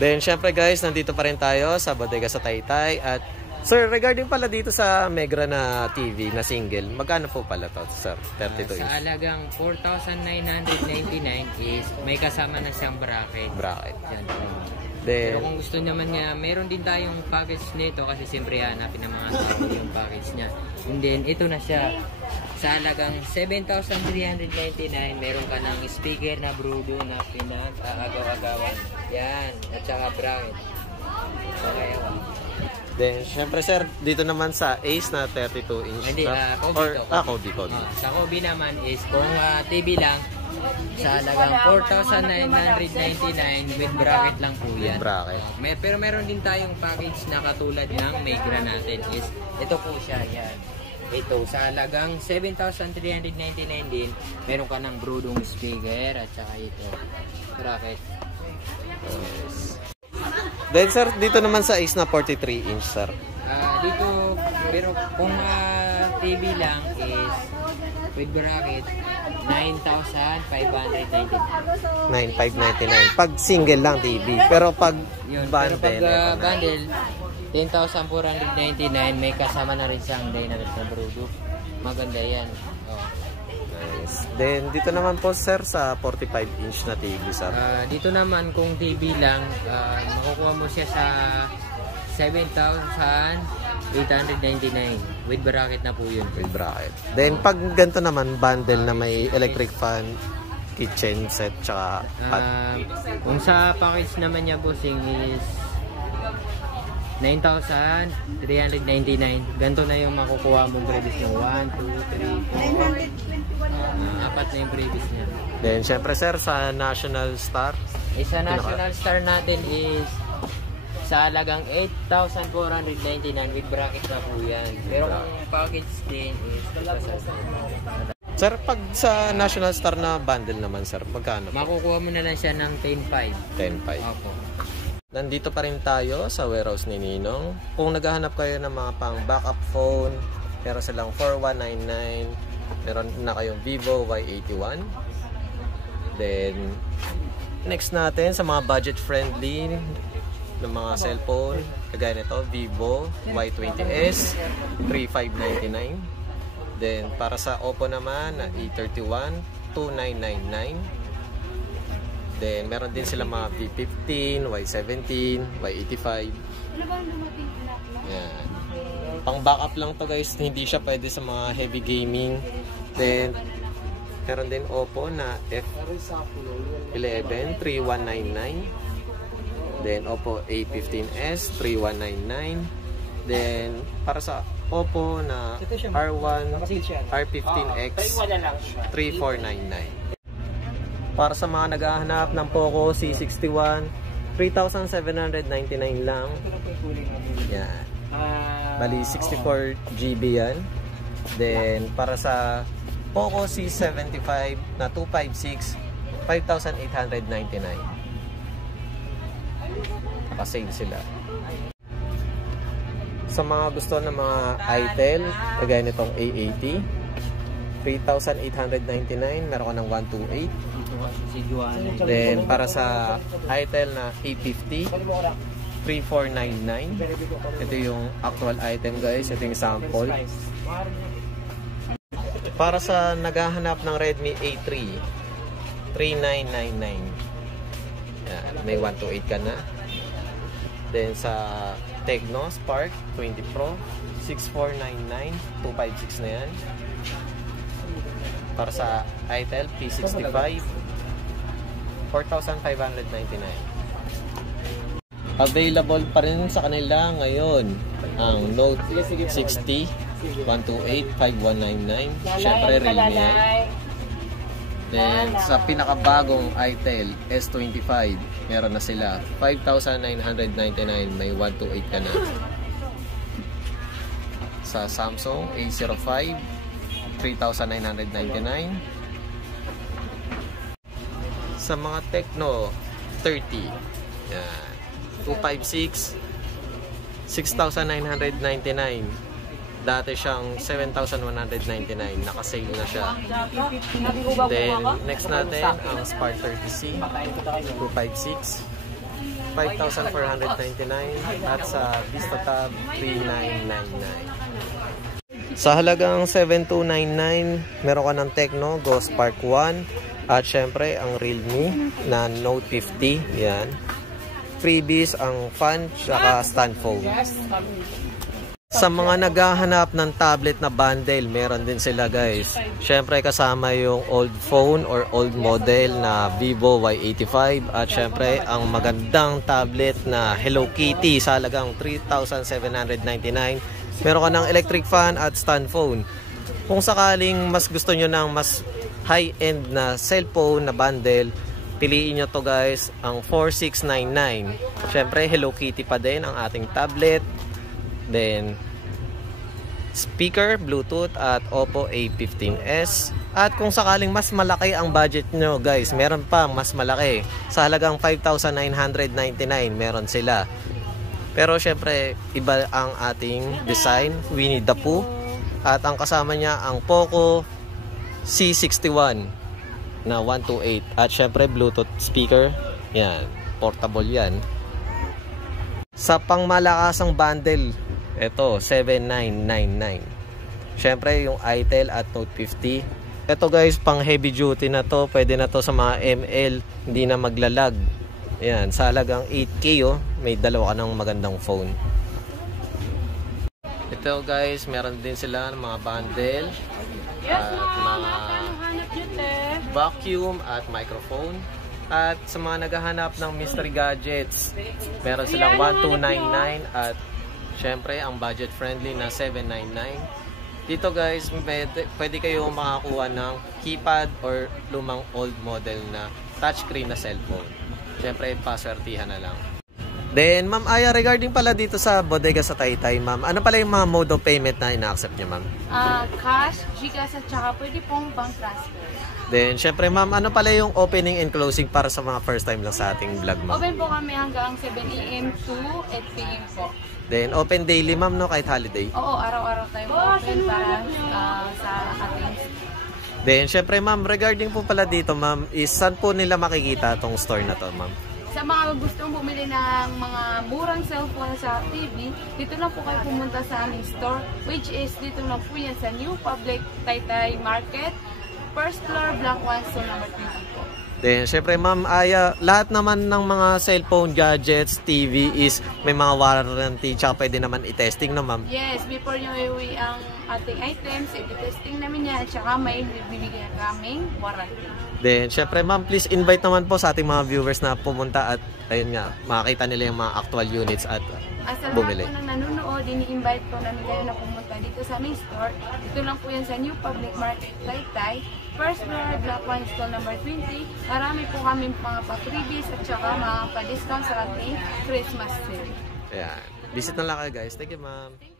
Then syempre guys, nandito pa rin tayo sa bodega sa Taytay. At sir, regarding pala dito sa Megra na TV na single, magkano po pala to, sir? 32 inch. Sa halagang 4,999 is may kasama na siyang bracket. Yan. Then, pero kung gusto naman niya, meron din tayong package nito kasi siyempre hanapin ng mga tao yung package niya. And then ito na siya. Sa halagang 7,399, meron ka ng speaker na Brudo na pinag-agaw-agawan. Yan, at saka bracket. Okay, then, syempre sir, dito naman sa Ace na 32 inch. Hindi, Kobe. Sa Kobe naman is kung TV lang, sa halagang 4,999 with bracket lang po yan. Bracket. Pero meron din tayong package na katulad ng Megra natin is ito po siya, yan. Ito, sa halagang 7,399 din, meron ka ng Brudong speaker at saka ito, bracket. Yes. Then sir, dito naman sa Ace na 43 inch sir. Dito, pero kung TV lang is with bracket, 9,599. 9,599. Pag single lang TV. Pero pag bundle, pero pag bundle, 10,499, may kasama na rin siyang dynamic na Brudo. Maganda yan. Nice. Then dito naman po sir sa 45 inch na TV sir. Dito naman kung TV lang, makukuha mo siya sa 7,899 with bracket na po yun. With bracket. Then pag ganito naman bundle na may electric fan, kitchen set, tsaka kung sa package naman niya bossing is 9,399. Ganito na yung makukuha mong previous niya. 1, 2, 3, 4. Apat na yung previous niya. Then syempre sir sa National Star. Sa National Star natin is sa halagang 8,499 with bracket na po yan. Pero kung package din is sir, pag sa National Star na bundle naman sir, magkano? Makukuha mo na lang siya ng 10,500. 10,500. Opo. Nandito pa rin tayo sa warehouse ni Ninong. Kung naghahanap kayo ng mga pang backup phone, meron silang 4199, meron na kayong Vivo Y81. Then next natin sa mga budget friendly ng mga cellphone, kagaya nito, Vivo Y20s 3,599. Then para sa Oppo naman na A31 2,999. Then meron din sila mga V15, Y17, Y85. Yan. Pang backup lang to guys, hindi siya pwede sa mga heavy gaming. Then meron din Oppo na F11 3199. Then Oppo A15s 3199. Then para sa Oppo na R1 R15X 3499. Para sa mga naghahanap ng Poco C61, 3,799 lang. Yan. Bali 64 GB yan. Then para sa Poco C75 na 256, 5,899. Nakasave sila. Sa mga gusto ng mga Itel, kagaya nitong A80, 3,899, meron ka ng 128. Then para sa Itel na A50, 3,499. Ito yung actual item guys, ito yung sample. Para sa naghahanap ng Redmi A3, 3,999. Yan, may 128 ka na. Then sa Tecno Spark 20 Pro, 6,499, 256 na yan. Para sa Itel P65, 4,599. Available pa rin sa kanila ngayon ang Note 60 128 5199. Syempre Realme yan. Then sa pinakabagong Itel S25, meron na sila 5,999, may 128 ka na. Sa Samsung A05, 3,999. Sa mga Tecno 30, yan, 256, 6,999. Dati siyang 7,199. Naka-sale na siya. Then next natin ang Spark 30C 256, 5,499 at sa VistaTab 3,999. Sa halagang 7,299, meron ka ng Tecno Go Spark 1 at syempre ang Realme na Note 50. Yan. Freebies ang fan at stand phone. Sa mga naghahanap ng tablet na bundle, meron din sila guys. Syempre kasama yung old phone or old model na Vivo Y85 at syempre ang magandang tablet na Hello Kitty sa halagang 3,799. Meron ka ng electric fan at stand phone. Kung sakaling mas gusto nyo ng mas high-end na cellphone na bundle, piliin nyo to guys, ang 4,699. Syempre Hello Kitty pa din ang ating tablet. Then, speaker, Bluetooth at Oppo A15s. At kung sakaling mas malaki ang budget nyo guys, meron pa mas malaki. Sa halagang 5,999 meron sila. Pero syempre, iba ang ating design, Winnie the Pooh. At ang kasama niya ang Poco C61 na 128. At syempre, Bluetooth speaker. Yan, portable yan. Sa pangmalakasang bundle, ito, 7,999. Syempre, yung Itel at Note 50. Ito guys, pang heavy duty na to. Pwede na to sa mga ML. Hindi na maglalag. Ayan, sa halagang 8K oh. May dalawa ka ng magandang phone. Ito guys, meron din sila ng mga bundle. At mga vacuum at microphone. At sa mga naghahanap ng mystery gadgets, meron silang 1,299 at syempre, ang budget-friendly na 799. Dito guys, pwede kayo makakuha ng keypad or lumang old model na touchscreen na cellphone. Syempre, paswertihan na lang. Then, Ma'am Aya, regarding pala dito sa bodega sa Taytay, Ma'am, ano pala yung mga mode of payment na ina-accept niyo, Ma'am? Cash, GCash at saka pwede pong bank transfer. Then, syempre, Ma'am, ano pala yung opening and closing para sa mga first time lang sa ating vlog, Ma'am? Open po kami hanggang 7 AM to 8 PM po. Then, open daily, Ma'am, no? Kahit holiday? Oo, araw-araw tayo open para sa ating... Then, syempre, Ma'am, regarding po pala dito, Ma'am, is saan po nila makikita itong store na to, Ma'am? Sa mga gustong bumili ng mga murang cellphone sa TV, dito lang po kayo pumunta sa aming store, which is dito lang po yan sa New Public Taytay Market, first floor, Block 1, store number 20 po. Then, syempre, Ma'am Aya, lahat naman ng mga cellphone, gadgets, TV is may mga warranty, tsaka pwede naman i-testing na, Ma'am. Yes, before nyo iuwi ang ating items, i-testing namin yan, tsaka may bibigyan kaming warranty. Then, syempre, Ma'am, please invite naman po sa ating mga viewers na pumunta at, ayun nga, makakita nila yung mga actual units at bumili. Sa lahat po ng nanonood, ini-invite po namin kayo na pumunta dito sa aming store. Dito lang po yan sa New Public Market, Taytay. First floor, Block 1, stall number 20. Marami po kami mga pa-freebies at saka mga pa-discount sa ating Christmas sale. Ayan. Visit na lang kayo, guys. Thank you, Ma'am.